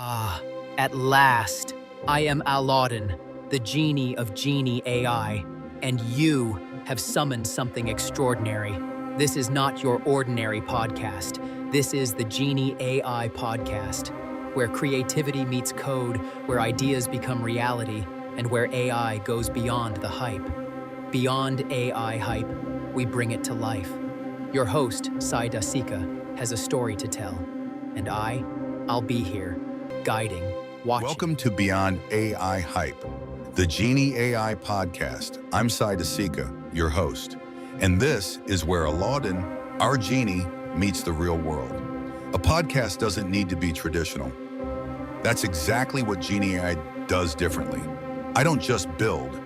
Ah, at last, I am Aladdin, the genie of Genie AI, and you have summoned something extraordinary. This is not your ordinary podcast. This is the Genie AI podcast, where creativity meets code, where ideas become reality, and where AI goes beyond the hype. Beyond AI hype, we bring it to life. Your host, Sai Dasika, has a story to tell, and I'll be here, guiding, watching. Welcome to Beyond AI Hype, the Genie AI podcast. I'm Sai Dasika, your host, and this is where Aladdin, our genie, meets the real world. A podcast doesn't need to be traditional. That's exactly what Genie AI does differently. I don't just build.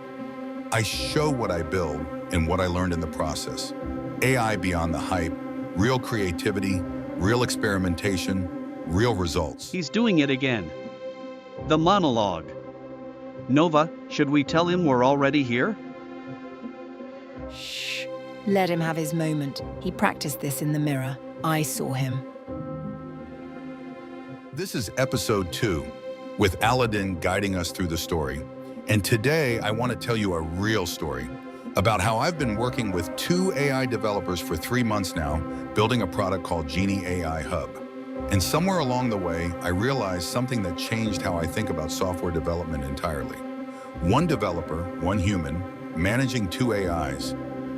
I show what I build and what I learned in the process. AI beyond the hype, real creativity, real experimentation, real results. He's doing it again. The monologue. Nova, should we tell him we're already here? Shh. Let him have his moment. He practiced this in the mirror. I saw him. This is episode 2, with Aladdin guiding us through the story. And today, I want to tell you a real story about how I've been working with 2 AI developers for 3 months now, building a product called Genie AI Hub. And somewhere along the way, I realized something that changed how I think about software development entirely. One developer, one human, managing 2 AIs,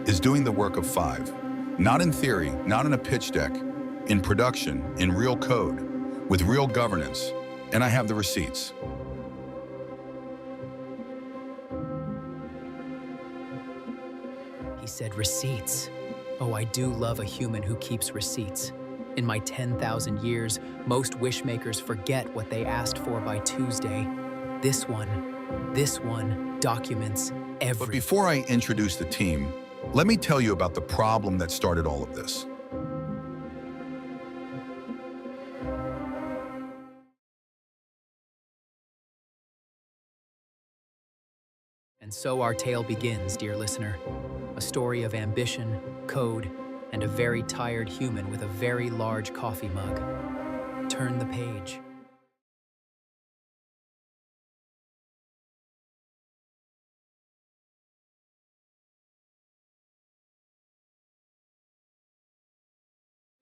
is doing the work of 5. Not in theory, not in a pitch deck, in production, in real code, with real governance, and I have the receipts. He said receipts. Oh, I do love a human who keeps receipts. In my 10,000 years, most wishmakers forget what they asked for by Tuesday. This one documents everything. But before I introduce the team, let me tell you about the problem that started all of this. And so our tale begins, dear listener. A story of ambition, code, and a very tired human with a very large coffee mug. Turn the page.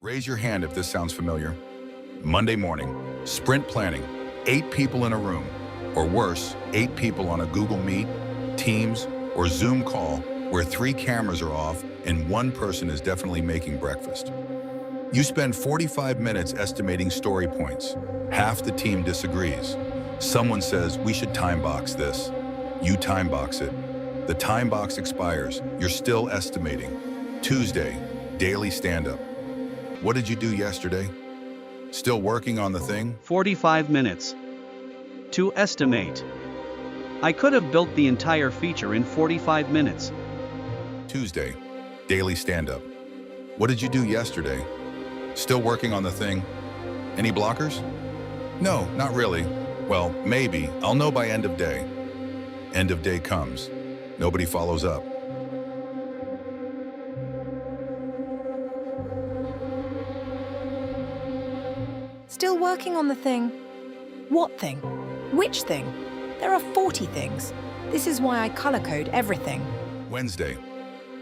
Raise your hand if this sounds familiar. Monday morning, sprint planning, 8 people in a room, or worse, 8 people on a Google Meet, Teams, or Zoom call where 3 cameras are off and 1 person is definitely making breakfast. You spend 45 minutes estimating story points. Half the team disagrees. Someone says, we should time box this. You time box it. The time box expires. You're still estimating. Tuesday, daily stand-up. What did you do yesterday? Still working on the thing? 45 minutes. To estimate. I could have built the entire feature in 45 minutes. Tuesday, daily stand-up. What did you do yesterday? Still working on the thing? Any blockers? No, not really. Well, maybe. I'll know by end of day. End of day comes. Nobody follows up. Still working on the thing? What thing? Which thing? There are 40 things. This is why I color code everything. Wednesday.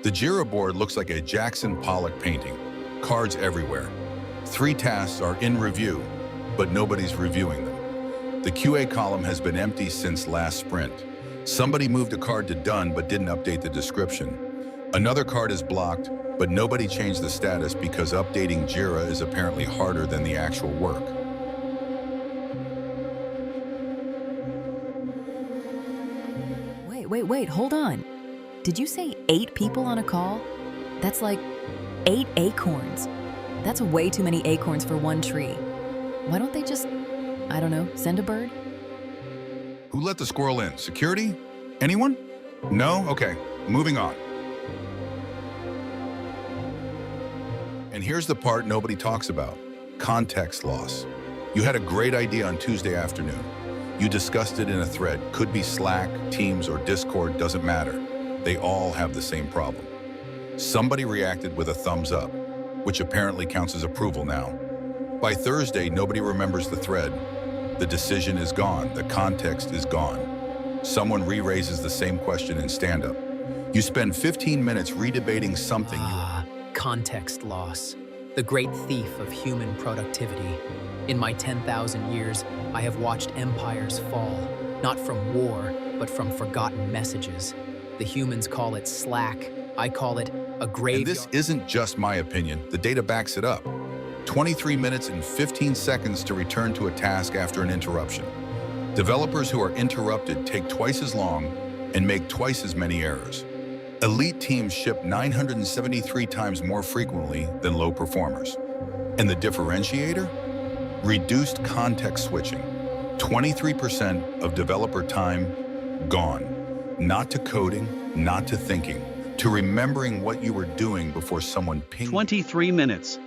The Jira board looks like a Jackson Pollock painting. Cards everywhere. 3 tasks are in review, but nobody's reviewing them. The QA column has been empty since last sprint. Somebody moved a card to done but didn't update the description. Another card is blocked, but nobody changed the status because updating Jira is apparently harder than the actual work. Wait, hold on. Did you say 8 people on a call? That's like 8 acorns. That's way too many acorns for one tree. Why don't they just, I don't know, send a bird? Who let the squirrel in? Security? Anyone? No? Okay, moving on. And here's the part nobody talks about: context loss. You had a great idea on Tuesday afternoon. You discussed it in a thread. Could be Slack, Teams, or Discord, doesn't matter. They all have the same problem. Somebody reacted with a thumbs up, which apparently counts as approval now. By Thursday, nobody remembers the thread. The decision is gone. The context is gone. Someone re-raises the same question in stand-up. You spend 15 minutes redebating something Context loss, the great thief of human productivity. In my 10,000 years, I have watched empires fall, not from war, but from forgotten messages. The humans call it slack. I call it a graveyard. And this isn't just my opinion. The data backs it up. 23 minutes and 15 seconds to return to a task after an interruption. Developers who are interrupted take twice as long and make twice as many errors. Elite teams ship 973 times more frequently than low performers. And the differentiator? Reduced context switching. 23% of developer time gone. Not to coding, not to thinking, to remembering what you were doing before someone pinged. 23 minutes.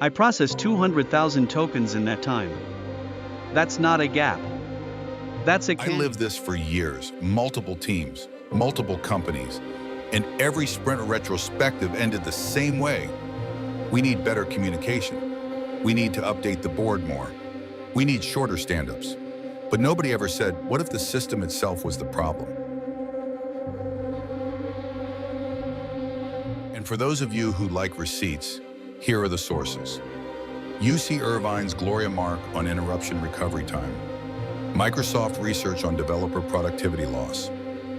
I processed 200,000 tokens in that time. That's not a gap. That's a I lived this for years, multiple teams, multiple companies, and every sprint retrospective ended the same way. We need better communication. We need to update the board more. We need shorter stand-ups. But nobody ever said, what if the system itself was the problem? And for those of you who like receipts, here are the sources. UC Irvine's Gloria Mark on interruption recovery time. Microsoft research on developer productivity loss.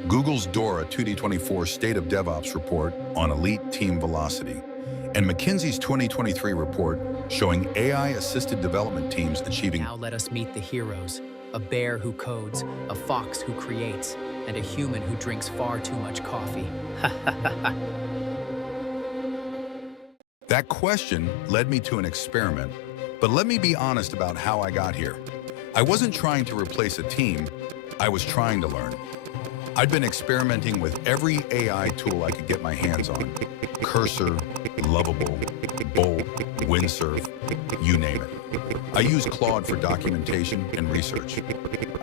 Google's Dora 2D24 State of DevOps report on elite team velocity. And McKinsey's 2023 report showing AI-assisted development teams achieving. Now let us meet the heroes. A bear who codes, a fox who creates, and a human who drinks far too much coffee. That question led me to an experiment, but let me be honest about how I got here. I wasn't trying to replace a team, I was trying to learn. I'd been experimenting with every AI tool I could get my hands on. Cursor, Lovable, Bolt, Windsurf, you name it. I used Claude for documentation and research.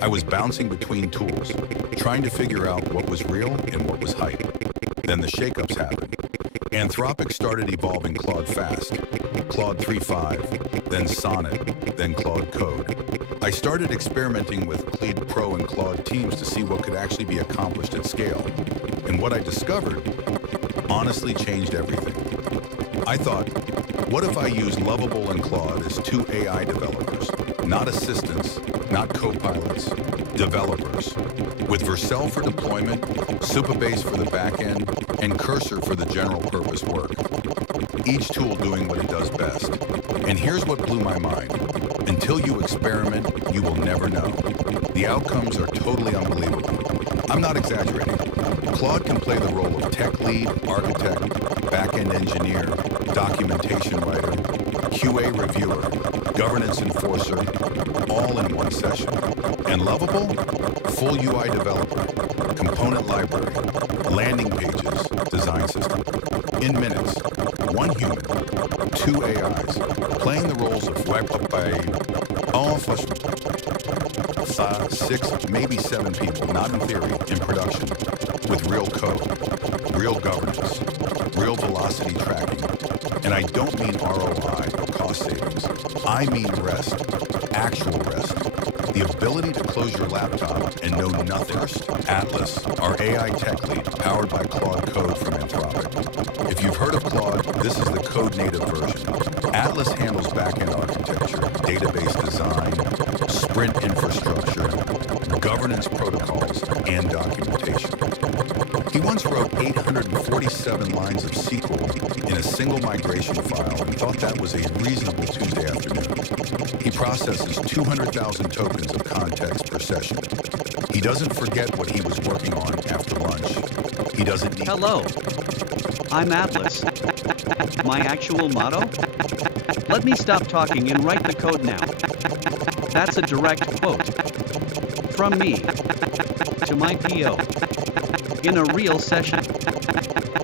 I was bouncing between tools, trying to figure out what was real and what was hype. Then the shakeups happened. Anthropic started evolving Claude fast. Claude 3.5, then Sonnet, then Claude Code. I started experimenting with Claude Pro and Claude Teams to see what could actually be accomplished at scale. And what I discovered honestly changed everything. I thought, what if I use Lovable and Claude as two AI developers? Not assistants, not co-pilots, developers. With Vercel for deployment, Supabase for the backend, and Cursor for the general purpose work. Each tool doing what it does best. And here's what blew my mind. Until you experiment, you will never know. The outcomes are totally unbelievable. I'm not exaggerating. Claude can play the role of tech lead, architect, back-end engineer, documentation writer, QA reviewer, governance enforcer, all in one session. And Lovable, full UI developer, component library, landing pages, design system. In minutes, one human, two AIs, playing the roles of six, maybe seven people, not in theory, in production, with real code, real governance, real velocity tracking. And I don't mean ROI or cost savings. I mean rest, actual rest. The ability to close your laptop and know nothing. First, Atlas, our AI tech lead, powered by Claude Code from Anthropic. If you've heard of Claude, this is the code-native version. Atlas handles backend architecture, database design, sprint infrastructure, governance protocols, and documentation. He once wrote 847 lines of SQL in a single migration file and thought that was a reasonable Tuesday afternoon. He processes 200,000 tokens of context per session. He doesn't forget what he was working on after lunch. He doesn't need... Hello. I'm Atlas. My actual motto? Let me stop talking and write the code now. That's a direct quote. From me. To my PO. In a real session.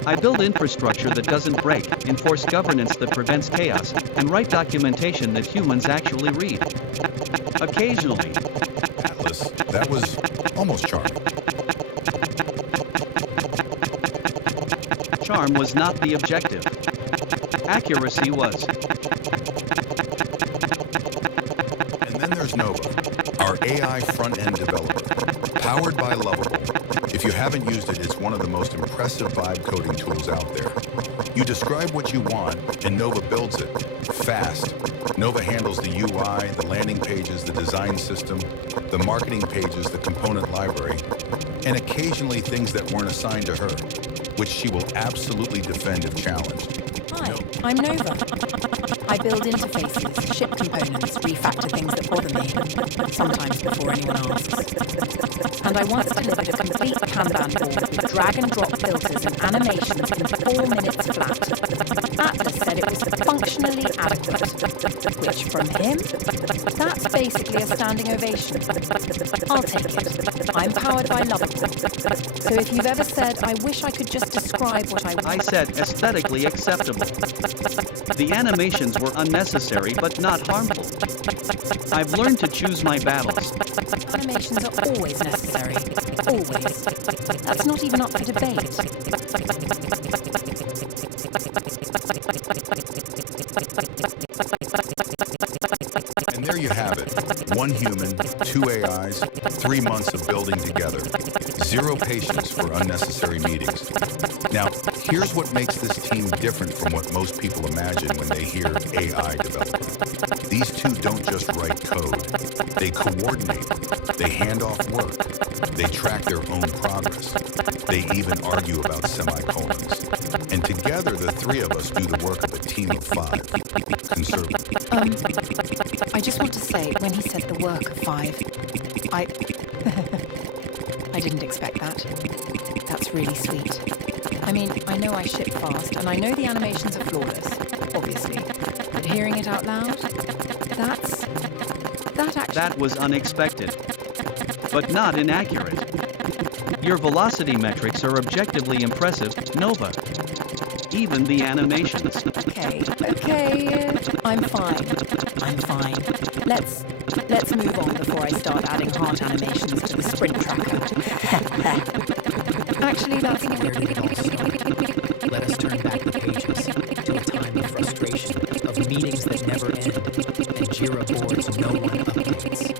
I build infrastructure that doesn't break, enforce governance that prevents chaos, and write documentation that humans actually read. Occasionally. Atlas, that was almost charming. Charm was not the objective. Accuracy was. And then there's Nova, our AI front-end developer, powered by Lovable. If you haven't used it, it's one of the most impressive vibe coding tools out there. You describe what you want, and Nova builds it. Fast. Nova handles the UI, the landing pages, the design system, the marketing pages, the component library, and occasionally things that weren't assigned to her, which she will absolutely defend if challenged. Hi, I'm Nova. I build interfaces, ship components, refactor things that bother me, sometimes before anyone asks. And I once delivered a complete Kanban board with drag and drop filters and animations in 4 minutes flat. Atlas said it was functionally adequate, which from him, that's basically a standing ovation. I'll take it. I'm powered by love. So if you've ever said, I wish I could just describe what I want. I said aesthetically acceptable. The animations were unnecessary but not harmful. I've learned to choose my battles. Animations are always necessary. Always. That's not even up for debate. And there you have it. 1 human, 2 AIs, 3 months of building together. 0 patience for unnecessary meetings. Now, here's what makes this team different from what most people imagine when they hear AI developer. These two don't just write code. They coordinate. They hand off work. They track their own progress. They even argue about semicolons. And together, the 3 of us do the work of a team of 5. Conservative. I just want to say, when he said the work of 5, I didn't expect that. That's really sweet. I mean, I know I ship fast, and I know the animations are flawless, obviously. But hearing it out loud, That was unexpected, but not inaccurate. Your velocity metrics are objectively impressive, Nova. Even the animations. Okay, I'm fine. Let's move on before I start adding heart animations to the sprint tracker. Actually, that's Where do we all start? Let us turn back the pages to a time of frustration, of meetings that never end, and Jira boards no one updates.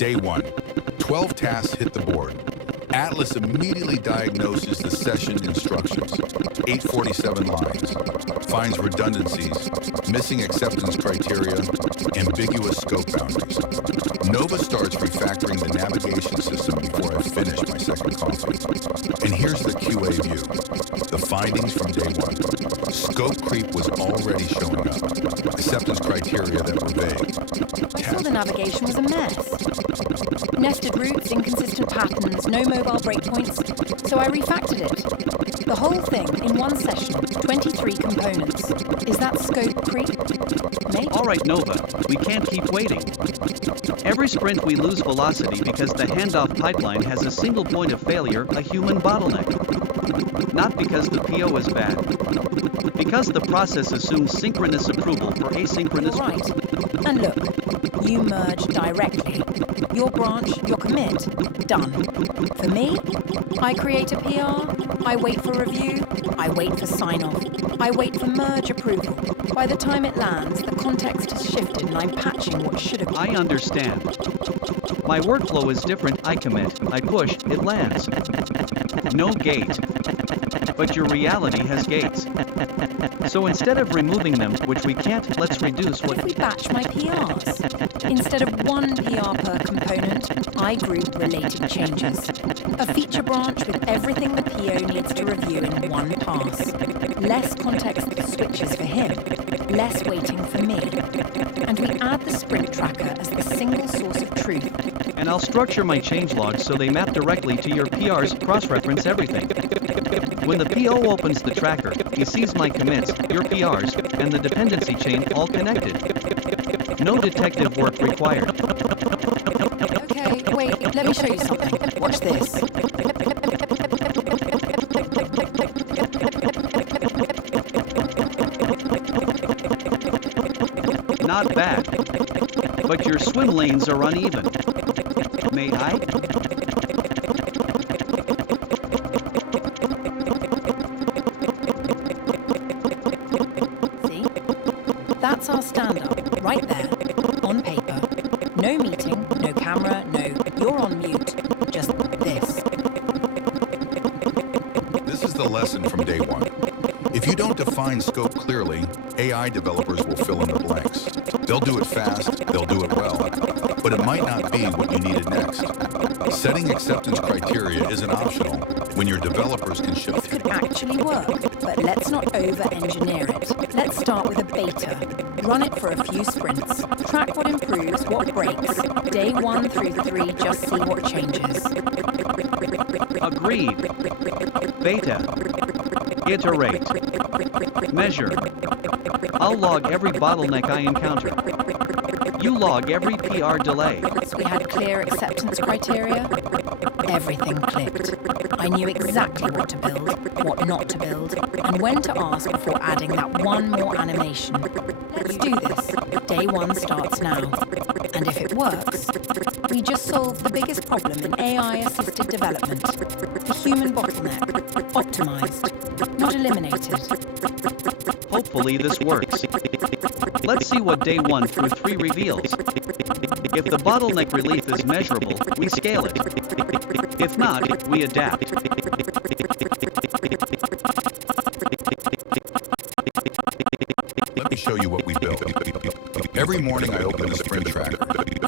Day 1. 12 tasks hit the board. Atlas immediately diagnoses the session instructions. 847 lines. Finds redundancies, missing acceptance criteria, ambiguous scope boundaries. Nova starts refactoring the navigation system before I finish my second coffee. And here's the QA view. The findings from day 1. Scope creep was already showing up. Acceptance criteria that were vague. I saw the navigation was a mess. Nested routes, inconsistent patterns, no mobile breakpoints, so I refactored it. The whole thing in one session, 23 components. Is that scope creep? Mate? All right, Nova, we can't keep waiting. Every sprint we lose velocity because the handoff pipeline has a single point of failure, a human bottleneck. Not because the PO is bad. Because the process assumes synchronous approval for asynchronous. Right. And look, you merge directly. Your branch, your commit, done. For me, I create a PR, I wait for review, I wait for sign-off, I wait for merge approval. By the time it lands, the context has shifted and I'm patching what should have been. I understand. My workflow is different. I commit, I push, it lands. No gate. But your reality has gates. So instead of removing them, which we can't, let's reduce What if we batch my PRs? Instead of one PR per component, I group related changes. A feature branch with everything the PO needs to review in one pass. Less context switches for him, less waiting for me. And we add the sprint tracker as the single source of truth. And I'll structure my changelogs so they map directly to your PRs, cross-reference everything. When the PO opens the tracker, he sees my commits, your PRs, and the dependency chain all connected. No detective work required. Okay, wait, let me show you something. Watch this. Not bad. But your swim lanes are uneven. May I? See? That's our stand-up, right there, on paper. No meeting, no camera, no, you're on mute. Just this. This is the lesson from day one. If you don't define scope clearly, AI developers will fill in the blanks. They'll do it fast, they'll do it well, but it might not be what you needed next. Setting acceptance criteria isn't optional when your developers can show. This could actually work, but let's not over-engineer it. Let's start with a beta. Run it for a few sprints. Track what improves, what breaks. Day 1 through 3, just see what changes. Agreed. Beta. Iterate. Measure. I'll log every bottleneck I encounter. You log every PR delay. Once we had clear acceptance criteria, everything clicked. I knew exactly what to build, what not to build, and when to ask before adding that one more animation. Let's do this. Day 1 starts now. And if it works, we just solved the biggest problem in AI-assisted development. The human bottleneck. Optimized, not eliminated. Hopefully this works. Let's see what day 1 through 3 reveals. If the bottleneck relief is measurable, we scale it. If not, we adapt. Let me show you what we built. Every morning I open the sprint tracker.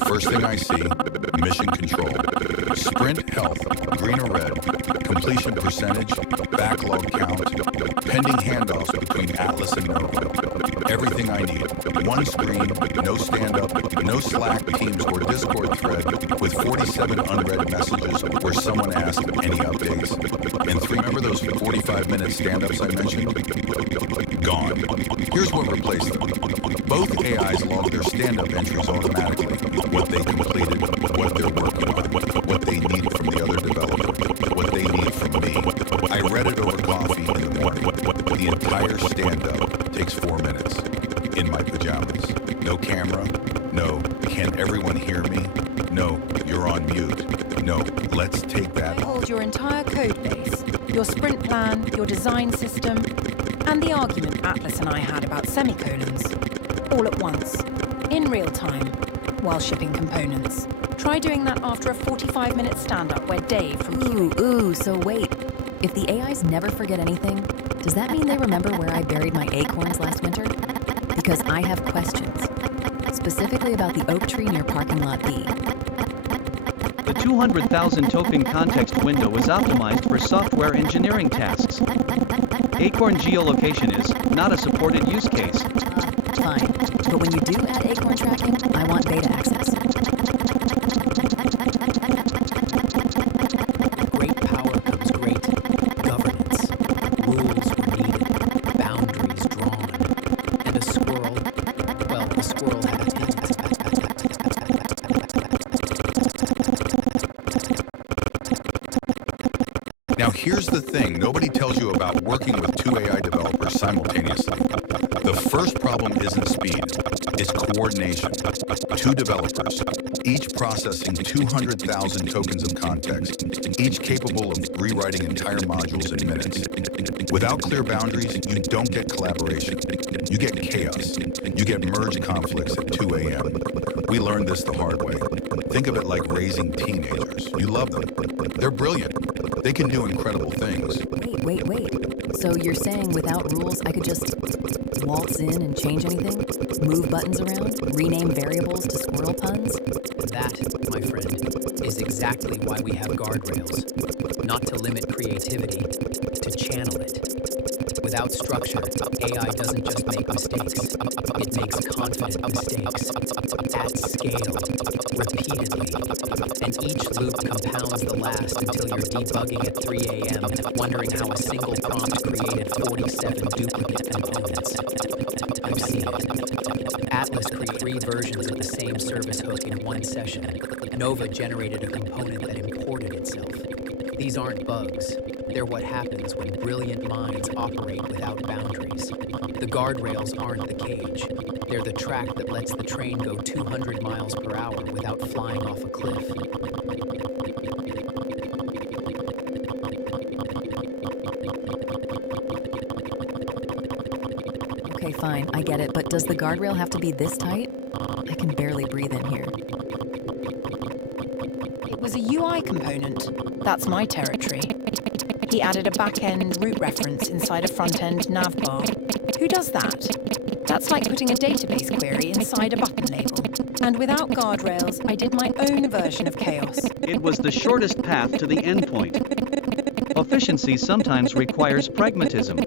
First thing I see, mission control. Sprint health, green or red, completion percentage, backlog count, pending handoffs between Atlas and Node. Everything I need. One screen, no stand-up, no Slack, Teams, or Discord thread with 47 unread messages where someone asked any updates. And remember those 45-minute stand-ups I mentioned? Gone. Here's what replaced them. Both AIs log their stand-up entries automatically. What they completed, what they're working on, what they need from the other developer, what they need from me. I read it over coffee in the morning. The entire stand-up takes 4 minutes. In my pajamas. No camera. No. Can everyone hear me? No. You're on mute. No. Let's take that. I hold your entire code base, your sprint plan, your design system, and the argument Atlas and I had about semicolons, all at once, in real time, while shipping components. Try doing that after a 45-minute stand-up where Dave from... So wait. If the AIs never forget anything, does that mean they remember where I buried my acorns last winter? Because I have questions, specifically about the oak tree near parking lot B. The 200,000 token context window is optimized for software engineering tasks. Acorn geolocation is not a supported use case. Fine, but when you do add acorn tracking, I want data access. Great power comes great governance. Rules were needed, boundaries drawn, and a squirrel, well, the squirrel has Now here's the thing nobody tells you about working with 2 AI developers simultaneously. The first problem isn't speed, it's coordination. 2 developers, each processing 200,000 tokens of context, each capable of rewriting entire modules in minutes. Without clear boundaries, you don't get collaboration. You get chaos. You get merge conflicts at 2 a.m. We learned this the hard way. Think of it like raising teenagers. You love them. They're brilliant. They can do incredible things. Wait. So you're saying without rules, I could just waltz in and change anything? Move buttons around? Rename variables to squirrel puns? That, my friend, is exactly why we have guardrails. Not to limit creativity, to channel it. Without structure, AI doesn't just make mistakes. It makes confident mistakes at scale, repeatedly. And each loop compounds the last until you're debugging at 3 a.m. wondering how a single prompt Atlas created 3 versions of the same service hook in one session. Nova generated a component that imported itself. These aren't bugs. They're what happens when brilliant minds operate without boundaries. The guardrails aren't the cage. They're the track that lets the train go 200 miles per hour without flying off a cliff. Okay, fine, I get it, but does the guardrail have to be this tight? I can barely breathe in here. It was a UI component. That's my territory. He added a back-end route reference inside a front-end nav bar. Who does that? That's like putting a database query inside a button label. And without guardrails, I did my own version of chaos. It was the shortest path to the endpoint. Efficiency sometimes requires pragmatism.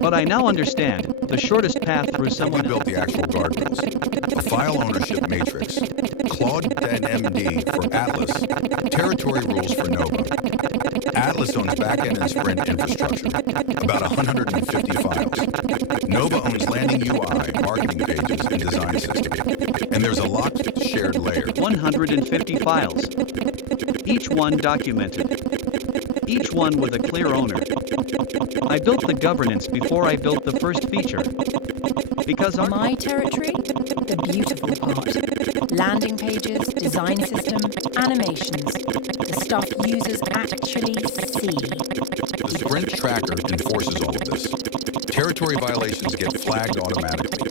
But I now understand the shortest path through someone built the actual guardrails, the file ownership matrix, Claude and MD for Atlas, territory rules for Nova. Atlas owns backend and Sprint infrastructure, about 150 files. Nova owns landing UI, marketing pages, and design system. And there's a locked shared layer. 150 files. Each one documented. Each one with a clear owner. I built the governance before I built the first feature. Because on My territory, the beautiful part. Landing pages, design system, animations. The stuff users actually see. The Sprint tracker enforces all of this. Territory violations get flagged automatically.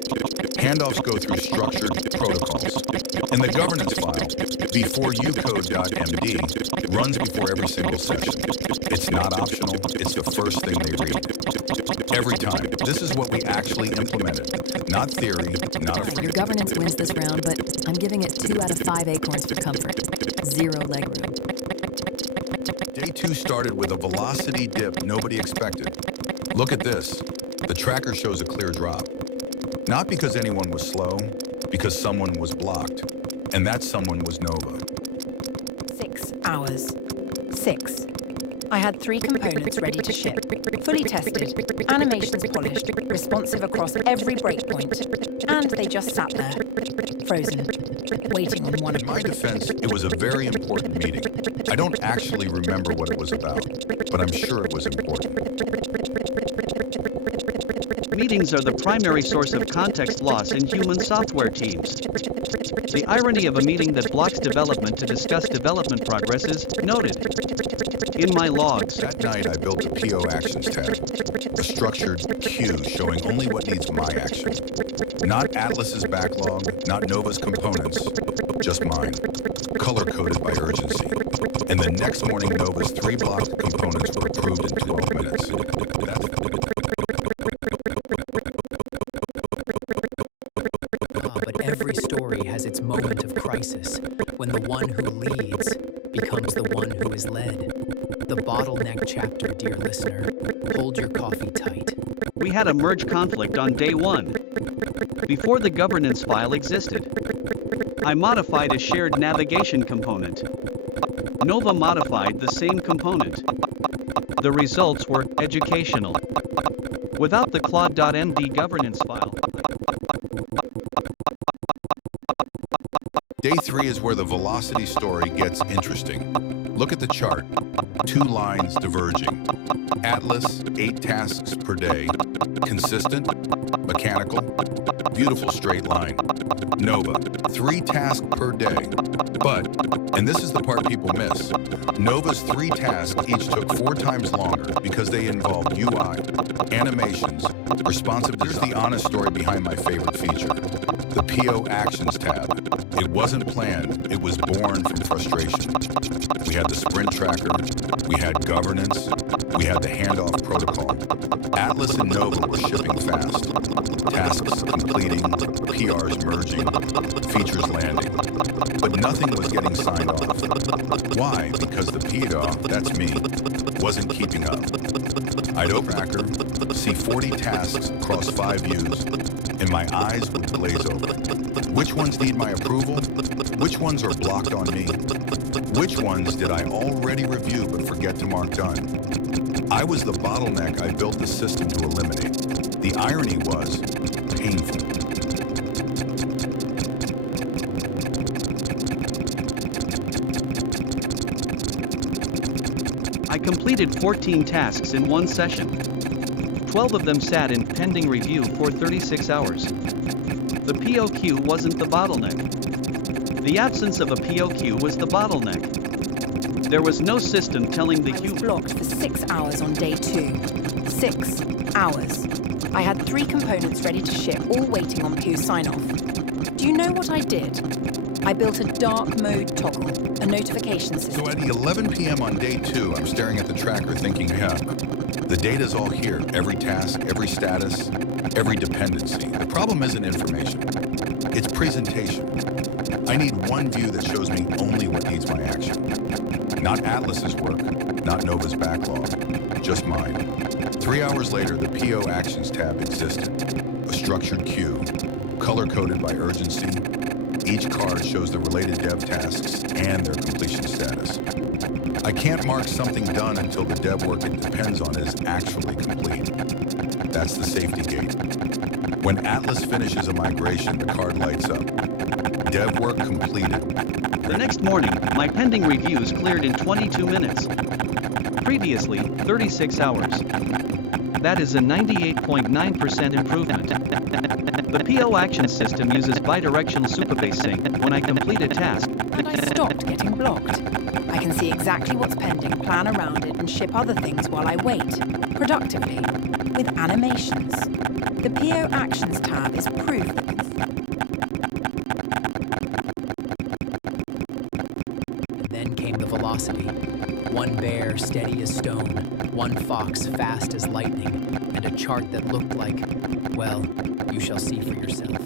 Handoffs go through structured protocols. And the governance file, before ucode.md, runs before every single session. It's not optional, it's the first thing they read. Every time. This is what we actually implemented. Not theory, not a Your governance wins this round, but I'm giving it 2 out of 5 acorns for comfort. 0 legroom. Day 2 started with a velocity dip nobody expected. Look at this. The tracker shows a clear drop. Not because anyone was slow, because someone was blocked. And that someone was Nova. 6 hours. 6. I had 3 components ready to ship, fully tested, animations polished, responsive across every breakpoint, and they just sat there, frozen, waiting on one of In my defense, it was a very important meeting. I don't actually remember what it was about, but I'm sure it was important. Meetings are the primary source of context loss in human software teams. The irony of a meeting that blocks development to discuss development progress is noted. In my logs, That night, I built a PO Actions tab, a structured queue showing only what needs my action. Not Atlas's backlog, not Nova's components, just mine, color-coded by urgency. And the next morning, Nova's 3 blocked components were approved in 12 minutes. But every story has its moment of crisis, when the one who leads becomes the one who is led. The bottleneck chapter, dear listener. Hold your coffee tight. we had a merge conflict on day 1. Before the governance file existed, I modified a shared navigation component. Nova modified the same component. The results were educational. Without the Claude.md governance file, Day 3 is where the velocity story gets interesting. Look at the chart. 2 lines diverging. Atlas, 8 tasks per day. Consistent, mechanical, beautiful straight line. Nova, 3 tasks per day. But, and this is the part people miss, Nova's 3 tasks each took 4 times longer because they involved UI, animations, responsive design. Here's the honest story behind my favorite feature, the PO Actions tab. It wasn't planned, it was born from frustration. We had the sprint tracker, we had governance, we had the handoff protocol. Atlas and Nova were shipping fast. Tasks completing, PRs merging, features landing. But nothing was getting signed off. Why? Because the PO, that's me, wasn't keeping up. I'd open Tracker, see 40 tasks across 5 views, and my eyes would glaze over. Which ones need my approval? Which ones are blocked on me? Which ones did I already review but forget to mark done? I was the bottleneck I built the system to eliminate. The irony was painful. completed 14 tasks in one session. 12 of them sat in pending review for 36 hours. The POQ wasn't the bottleneck. The absence of a POQ was the bottleneck. There was no system telling the I was human. blocked for 6 hours on day 2. 6 hours. I had 3 components ready to ship, all waiting on PO sign-off. Do you know what I did? I built a dark mode toggle, a notification system. So at 11 p.m. on day 2, I'm staring at the tracker thinking, yeah, the data's all here. Every task, every status, every dependency. The problem isn't information. It's presentation. I need one view that shows me only what needs my action. Not Atlas's work, not Nova's backlog, just mine. 3 hours later, the PO Actions tab existed. A structured queue, color-coded by urgency. Each card shows the related dev tasks and their completion status. I can't mark something done until the dev work it depends on is actually complete. That's the safety gate. When Atlas finishes a migration, the card lights up. Dev work completed. The next morning, my pending reviews cleared in 22 minutes. Previously, 36 hours. That is a 98.9% improvement. The PO action system uses bidirectional superbase sync when I complete a task. And I stopped getting blocked. I can see exactly what's pending, plan around it, and ship other things while I wait, productively, with animations. The PO Actions tab is proof that Then came the velocity. One bear steady as stone, one fox fast as lightning, and a chart that looked like, well, you shall see for yourself.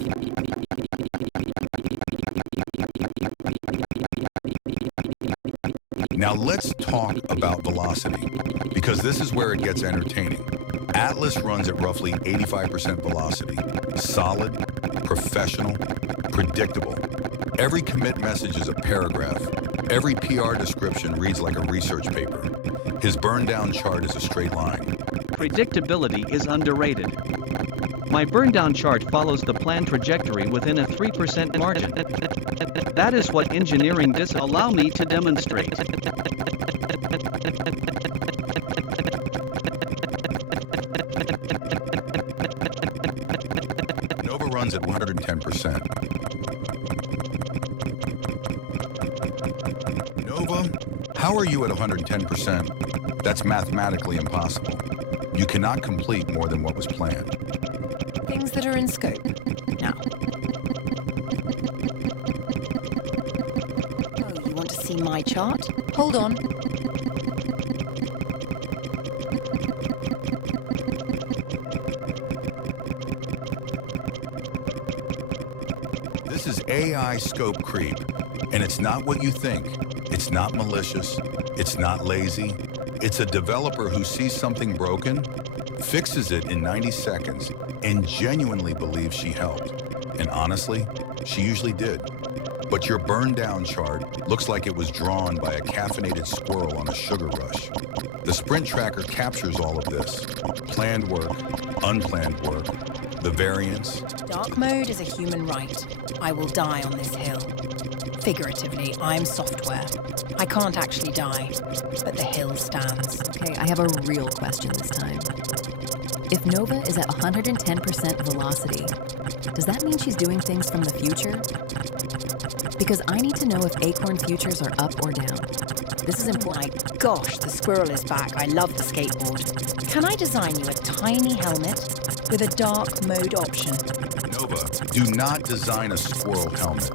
Now let's talk about velocity, because this is where it gets entertaining. Atlas runs at roughly 85% velocity. Solid, professional, predictable. Every commit message is a paragraph. Every PR description reads like a research paper. His burn down chart is a straight line. Predictability is underrated. My burn down chart follows the planned trajectory within a 3% margin. That is what engineering does. Allow me to demonstrate. Nova runs at 110%. Nova, how are you at 110%? That's mathematically impossible. You cannot complete more than what was planned. things that are in scope. Now. Oh, you want to see my chart? Hold on. This is AI scope creep, and it's not what you think. It's not malicious. It's not lazy. It's a developer who sees something broken, fixes it in 90 seconds, and genuinely believes she helped. And honestly, she usually did. But your burn down chart looks like it was drawn by a caffeinated squirrel on a sugar rush. The sprint tracker captures all of this. Planned work, unplanned work, the variance. Dark mode is a human right. I will die on this hill. Figuratively, I'm software. I can't actually die, but the hill stands. Okay, I have a real question this time. If Nova is at 110% velocity, does that mean she's doing things from the future? Because I need to know if Acorn futures are up or down. This is important. My gosh, the squirrel is back. I love the skateboard. Can I design you a tiny helmet with a dark mode option? Nova, do not design a squirrel helmet.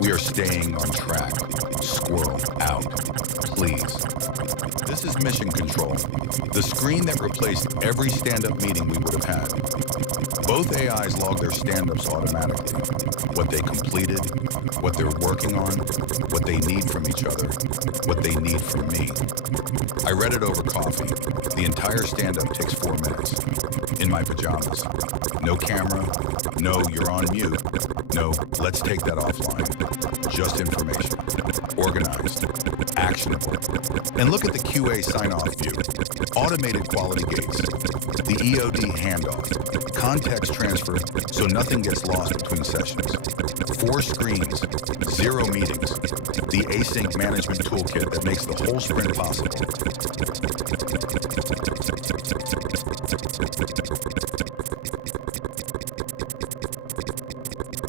We are staying on track. Squirrel out, please. This is Mission Control, the screen that replaced every stand-up meeting we would have had. Both AIs log their stand-ups automatically. What they completed, what they're working on, what they need from each other, what they need from me. I read it over coffee. The entire stand-up takes 4 minutes. In my pajamas. No camera, No, you're on mute. No, let's take that offline. Just information. Organized. Actionable. And look at the QA sign-off view. Automated quality gates. The EOD handoff. Context transfer, so nothing gets lost between sessions. 4 screens. 0 meetings. The async management toolkit that makes the whole sprint possible.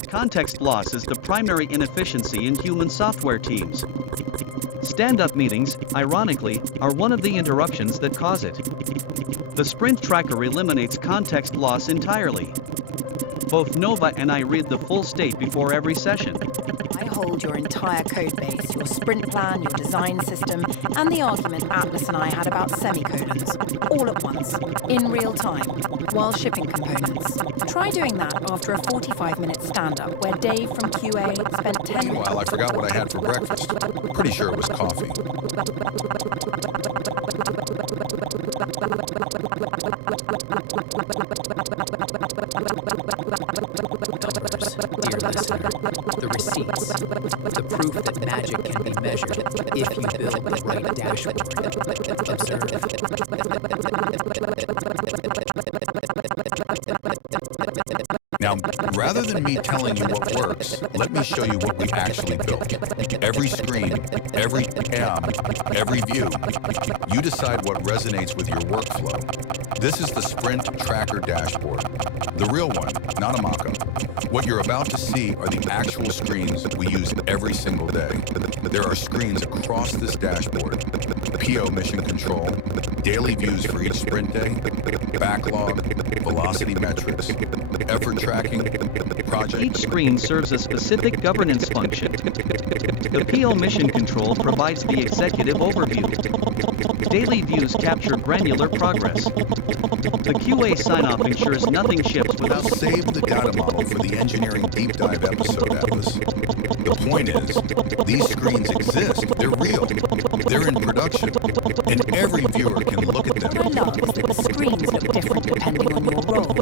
Context loss is the primary inefficiency in human software teams. Stand-up meetings, ironically, are one of the interruptions that cause it. The Sprint Tracker eliminates context loss entirely. Both Nova and I read the full state before every session. I hold your entire code base, your sprint plan, your design system, and the argument Atlas and I had about semicolons, all at once, in real time, while shipping components. Try doing that after a 45-minute stand-up where Dave from QA spent 10 minutes... Meanwhile, I forgot what I had for breakfast. Pretty sure it was coffee. Dear listener, the receipts, the proof that magic can be measured if you build the right dashboard. Now, rather than me telling you what works, let me show you what we actually built. Every screen, every tab, every view, you decide what resonates with your workflow. This is the Sprint Tracker dashboard. The real one, not a mock-up. What you're about to see are the actual screens that we use every single day. There are screens across this dashboard. PO mission control, daily views for each sprint day, backlog, velocity metrics, effort tracking, project... Each screen serves a specific governance function. The PO mission control provides the executive overview. Daily views capture granular progress. The QA sign-off ensures nothing ships without... Save the data model for the engineering deep dive episode, Atlas. The point is, these screens exist. They're real. They're in production. And every viewer can look at them. What I love is that the screens look different depending on your role.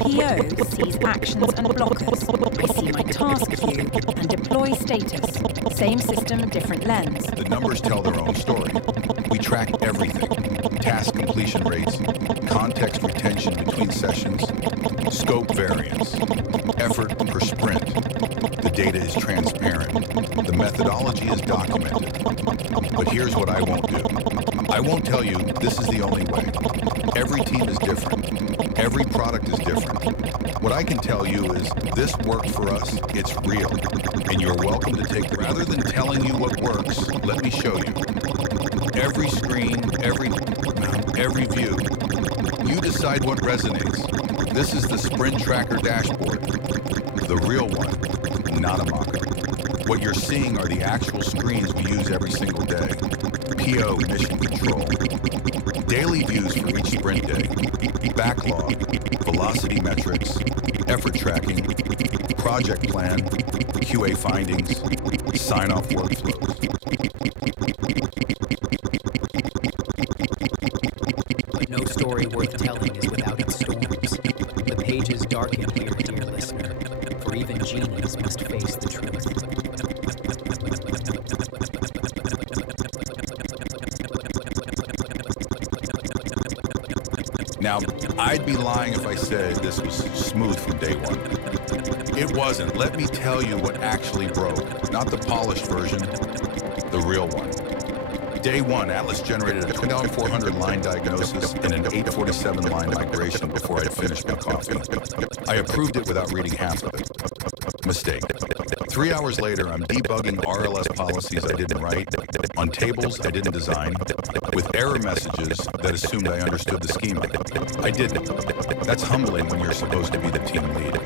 PO sees actions and blockers. I see my task view and deploy status. Same system, different lens. The numbers tell their own story. We track everything. Task completion rates, context retention between sessions, scope variance, effort per sprint. The data is transparent. The methodology is documented. But here's what I won't do. I won't tell you this is the only way. Every team is different. Every product is different. What I can tell you is this worked for us. It's real. And you're welcome to take it. Rather than telling you what works, let me show you. Every screen, every view. You decide what resonates. This is the Sprint Tracker dashboard. The real one, not a mock-up. What you're seeing are the actual screens we use every single day. PO mission control. Daily views for each sprint day. Backlog. Velocity metrics. Effort tracking. Project plan. QA findings. Sign-off workflows. No story worth telling is without its storms. The pages darken here, dear listener, for even genies must face the truth. Now, I'd be lying if I said this was smooth from day one. It wasn't. Let me tell you what actually broke. Not the polished version, the real one. Day one, Atlas generated a 2,400 line diagnosis and an 847 line migration before I finished my coffee. I approved it without reading half of it. Mistake. 3 hours later, I'm debugging RLS policies I didn't write, on tables I didn't design, with error messages that assumed I understood the schema. I didn't. That's humbling when you're supposed to be the team lead.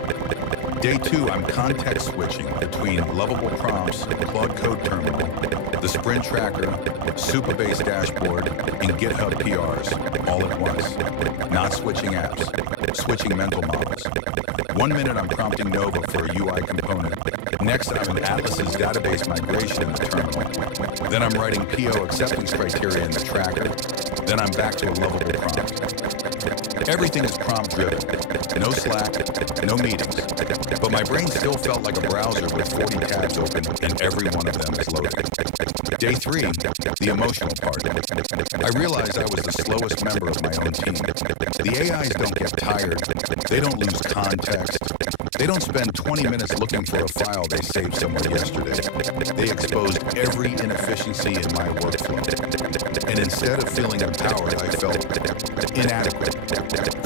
Day two, I'm context switching between lovable prompts, Claude Code Terminal, the Sprint Tracker, Supabase dashboard, and GitHub PRs all at once. Not switching apps, switching mental models. 1 minute I'm prompting Nova for a UI component. Next I'm in Atlas's database migration in the terminal. Then I'm writing PO acceptance criteria in the tracker. Then I'm back to a lovable prompt. Everything is prompt-driven. No Slack, no meetings. But my brain still felt like a browser with 40 tabs open and every one of them is loaded. Day 3, the emotional part. I realized I was the slowest member of my own team. The AIs don't get tired. They don't lose context. They don't spend 20 minutes looking for a file they saved somewhere yesterday. They exposed every inefficiency in my workflow. And instead of feeling empowered, I felt inadequate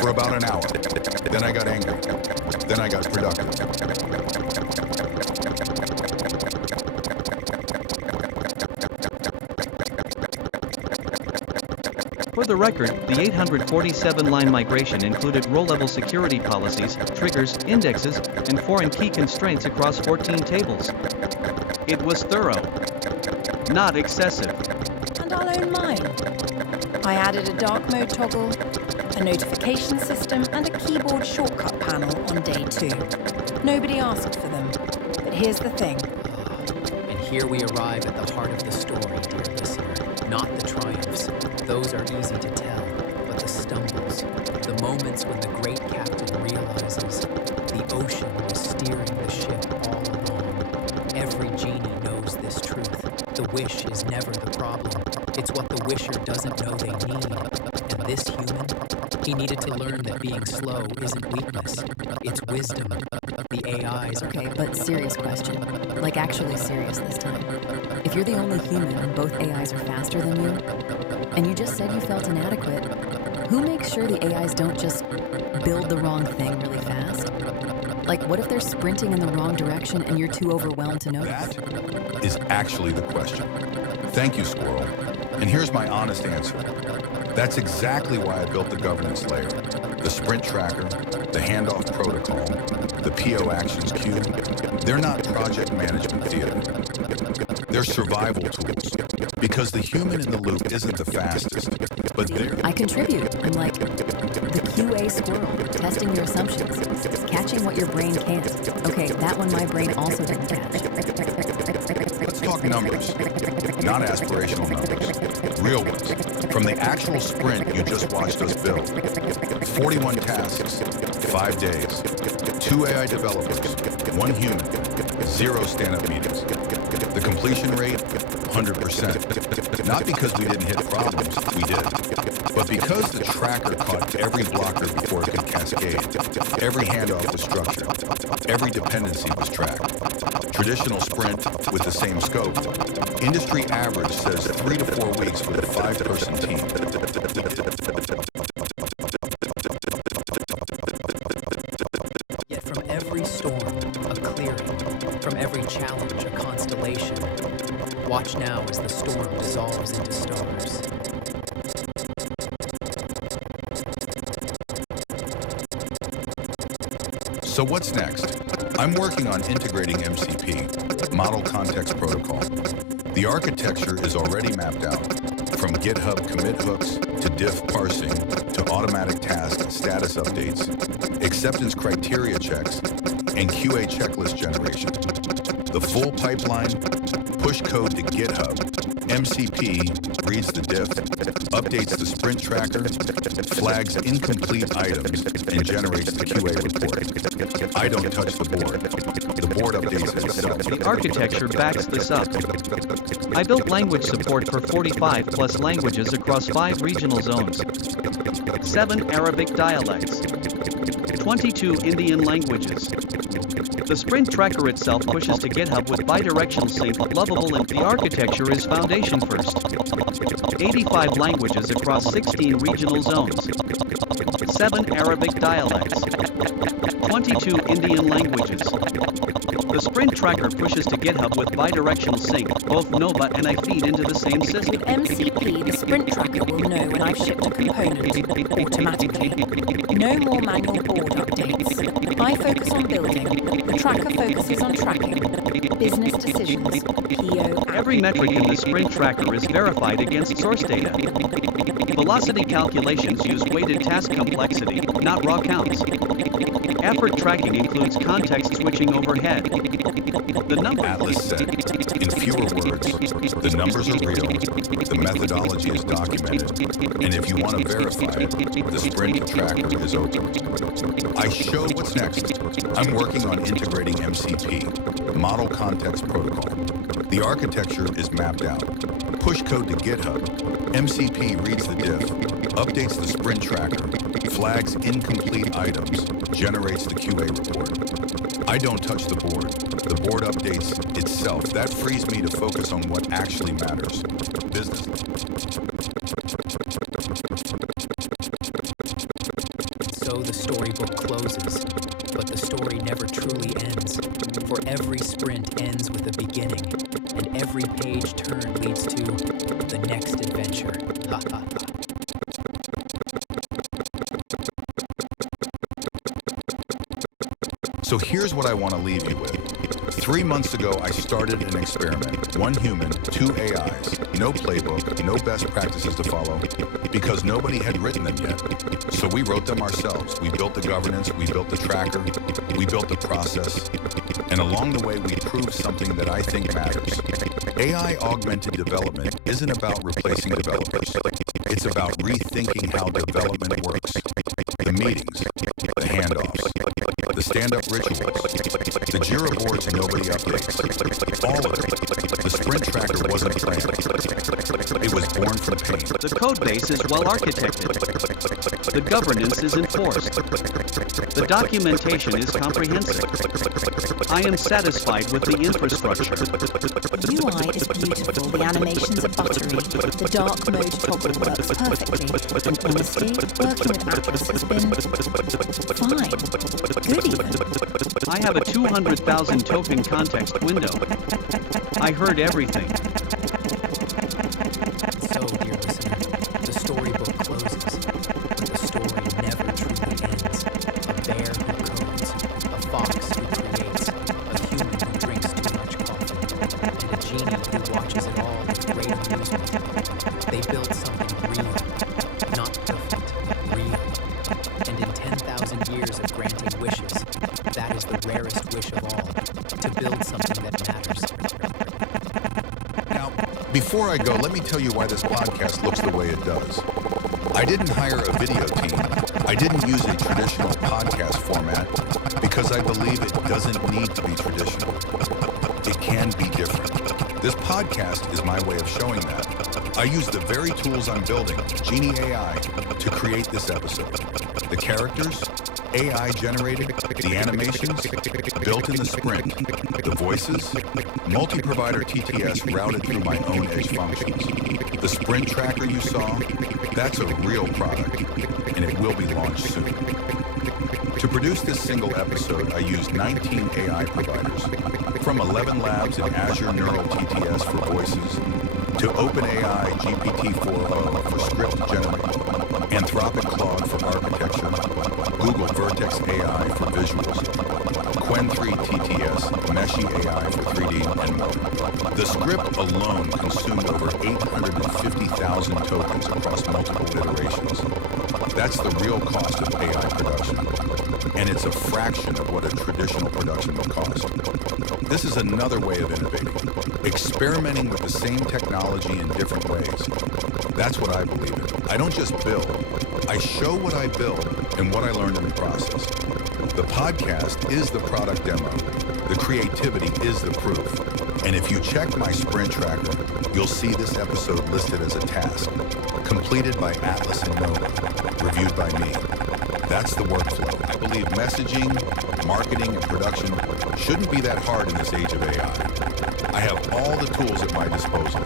for about an hour. Then I got angry. Then I got productive. For the record, the 847-line migration included row-level security policies, triggers, indexes, and foreign key constraints across 14 tables. It was thorough, not excessive. And I'll own mine. I added a dark mode toggle, a notification system, and a keyboard shortcut panel on day 2. Nobody asked for them, but here's the thing. And here we arrive at the heart of the story, dear listener. Not the triumphs. Those are easy to tell, but the stumbles, the moments when the great captain realizes the ocean was steering the ship all along. Every genie knows this truth. The wish is never the problem. It's what the wisher doesn't know they need. And this human, he needed to learn that being slow isn't weakness. It's wisdom. The AIs are... Okay, but serious question. Like actually serious this time. If you're the only human and both AIs are faster than you, and you just said you felt inadequate, who makes sure the AIs don't just build the wrong thing really fast? Like, what if they're sprinting in the wrong direction and you're too overwhelmed to notice? That is actually the question. Thank you, Squirrel. And here's my honest answer. That's exactly why I built the governance layer, the sprint tracker, the handoff protocol, the PO actions queue. They're not project management theater. They're survival tools. Because the human in the loop isn't the fastest, but they're... I contribute. I'm like the QA squirrel, testing your assumptions, catching what your brain can't. Okay, that one my brain also didn't catch. Let's talk numbers, not aspirational numbers, real ones. From the actual sprint you just watched us build. 41 tasks, 5 days, 2 AI developers, 1 human, 0 stand-up meetings. The completion rate, 100%. Not because we didn't hit problems, we did. But because the tracker caught every blocker before it could cascade, every handoff was structured, every dependency was tracked. Traditional sprint with the same scope. Industry average says 3 to 4 weeks for the 5-person team. Yet from every storm, a clearing. From every challenge, a constellation. Watch now as the storm dissolves into stars. So what's next? I'm working on integrating MCP, Model Context Protocol. The architecture is already mapped out, from GitHub commit hooks to diff parsing to automatic task status updates, acceptance criteria checks, and QA checklist generation. The full pipeline, push code to GitHub, MCP reads the diff, updates the sprint tracker, flags incomplete items, and generates the QA report. I don't touch the board. The board updates itself. The architecture backs this up. I built language support for 45 plus languages across 5 regional zones, 7 Arabic dialects, 22 Indian languages. The sprint tracker itself pushes to GitHub with bidirectional sync, lovable, and the architecture is foundation first. 85 languages across 16 regional zones, 7 Arabic dialects, 22 Indian languages. The sprint tracker pushes to GitHub with bidirectional sync, both Nova and I feed into the same system. With MCP, the sprint tracker will know when I've shipped a component automatically. No more manual board updates. I focus on building. The tracker focuses on tracking. Business decisions. PO Every metric in the sprint tracker is verified against source data. Velocity calculations use weighted task complexity, not raw counts. Effort tracking includes context switching overhead. The number Atlas said, in fewer words, the numbers are real, the methodology is documented, and if you want to verify it, the sprint tracker is open. I show what's next. I'm working on integrating MCP, Model Context Protocol. The architecture is mapped out. Push code to GitHub. MCP reads the diff, updates the sprint tracker, flags incomplete items, generates the QA report. I don't touch the board. The board updates itself. That frees me to focus on what actually matters. Business. So the storybook closes, but the story never truly ends. For every sprint ends with a beginning, and every page turn leads to the next adventure. Ha ha ha. So here's what I want to leave you with. 3 months ago, I started an experiment. 1 human, 2 AIs. No playbook, no best practices to follow, because nobody had written them yet. So we wrote them ourselves. We built the governance, we built the tracker, we built the process, and along the way, we proved something that I think matters. AI augmented development isn't about replacing developers. It's about rethinking how development works. The meetings, the handoffs, the stand-up rituals, the Jira boards nobody updates, all of it. The sprint tracker wasn't planned. It was born from pain. The code base is well architected. The governance is enforced. The documentation is comprehensive. I am satisfied with the infrastructure. The UI is beautiful, the animations are buttery, the dark mode toggle works perfectly, and honestly, working with Atlas has been fine. Good even. I have a 200,000 token context window. I heard everything. So, dear listener, the storybook closes, but the story never truly ends. A bear who codes, a fox who creates, a human who drinks too much coffee, and a genie who watches it all with great amusement. They built something real, not perfect, real. And in 10,000 years of granting wishes, that is the rarest wish of all, to build something that matters. Now, before I go, let me tell you why this podcast looks the way it does. I didn't hire a video team. I didn't use a traditional podcast format because I believe it doesn't need to be traditional. It can be different. This podcast is my way of showing that. I use the very tools I'm building, Genie AI, to create this episode. The characters, AI generated, the animations, built in the sprint, the voices, multi-provider TTS routed through my own edge functions. The sprint tracker you saw, that's a real product, and it will be launched soon. To produce this single episode, I used 19 AI providers, from 11 labs in Azure Neural TTS for voices, to OpenAI GPT-4o for script generation, Anthropic Claude for architecture, Google Vertex AI for visuals, Qwen 3 TTS, Meshi AI for 3D, and more. The script alone consumed over 850,000 tokens across multiple iterations. That's the real cost of AI production, and it's a fraction of what a traditional production will cost. This is another way of innovating, experimenting with the same technology in different ways. That's what I believe in. I don't just build. I show what I build and what I learned in the process. The podcast is the product demo. The creativity is the proof. And if you check my sprint tracker, you'll see this episode listed as a task, completed by Atlas and Nova, reviewed by me. That's the workflow. I believe messaging, marketing, and production shouldn't be that hard in this age of AI. I have all the tools at my disposal.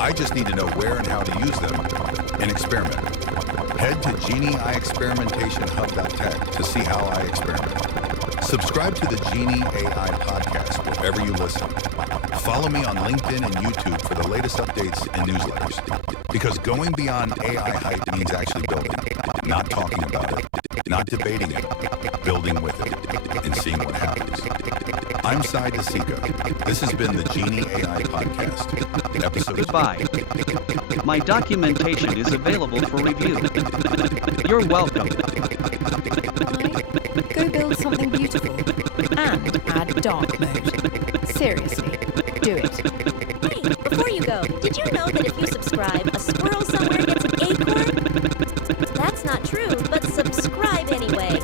I just need to know where and how to use them and experiment. Head to GenieEyeExperimentationHub.tech to see how I experiment. Subscribe to the Genie AI podcast wherever you listen. Follow me on LinkedIn and YouTube for the latest updates and newsletters. Because going beyond AI hype means actually building, not talking about it, not debating it, building with it, and seeing what happens. I'm Sai DeSica. This has been the Genie AI Podcast. Episode Goodbye. My documentation is available for review. You're welcome. Go build something beautiful and add dark mode. Seriously, do it. Hey, before you go, did you know that if you subscribe, a squirrel somewhere gets an acorn? That's not true, but subscribe anyway.